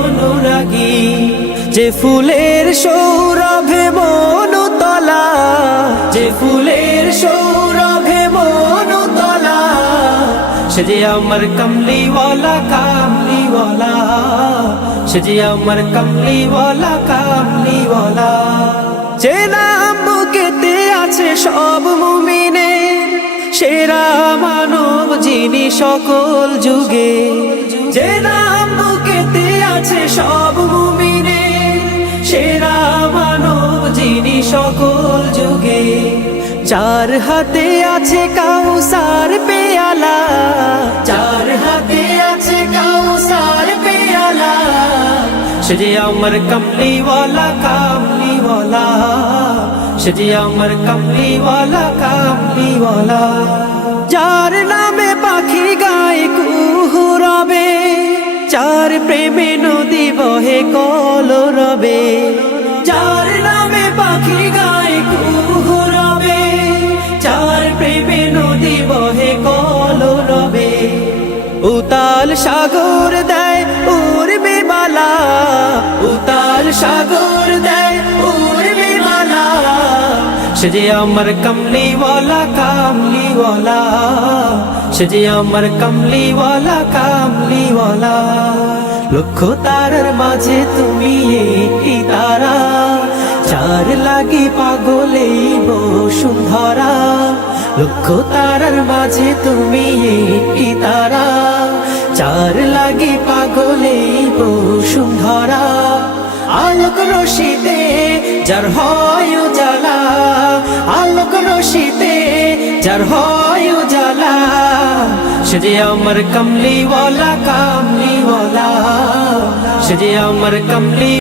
অনুরাগী যে ফুলের সৌরভে মনুতলা, যে ফুলের সৌরভে মনুতলা, সে যে আমার কমলিওয়ালা কামলিওয়ালা, সে যে আমার কমলিওয়ালা কামলিওয়ালা। যে নাম বুকেতে আছে সব মুমিনের, সেরা মানব যিনি সকল যুগে। যে নাম বুকেতে আছে সব মুমিনের, সেরা মানব যিনি সকল যুগে। চার হাতে আছে কাউসার পেয়ালা, চার হাতে আছে কাউসার পেয়ালা, সে যে আমার কমলিওয়ালা কামলিওয়ালা, সে যে আমার কমলিওয়ালা কামলিওয়ালা। যার নামে পাখি গায় কুহু রবে, যার প্রেমে নদী বহে কলরবে। যার নামে পাখি গায় কুহু রবে, যার প্রেমে নদী বহে কলরবে। উতাল সাগর দেয় উর্মি মালা, উতাল সাগর দেয় উর্মি মালা, সে যে আমার কমলিওয়ালা কামলিওয়ালা, সে যে আমার কমলিওয়ালা কামলিওয়ালা। লক্ষ তারার মাঝে তুমি একটি তারা, যার লাগি পাগলে বসুন্ধরা। লক্ষ তারার মাঝে তুমি একটি তারা, যার লাগি পাগলে বসুন্ধরা। আলোক রশিতে যার হয় উজালা, আলোক রশিতে যার হয় উজালা, সে যে আমার কমলিওয়ালা কামলিওয়ালা, সে যে আমার কমলি।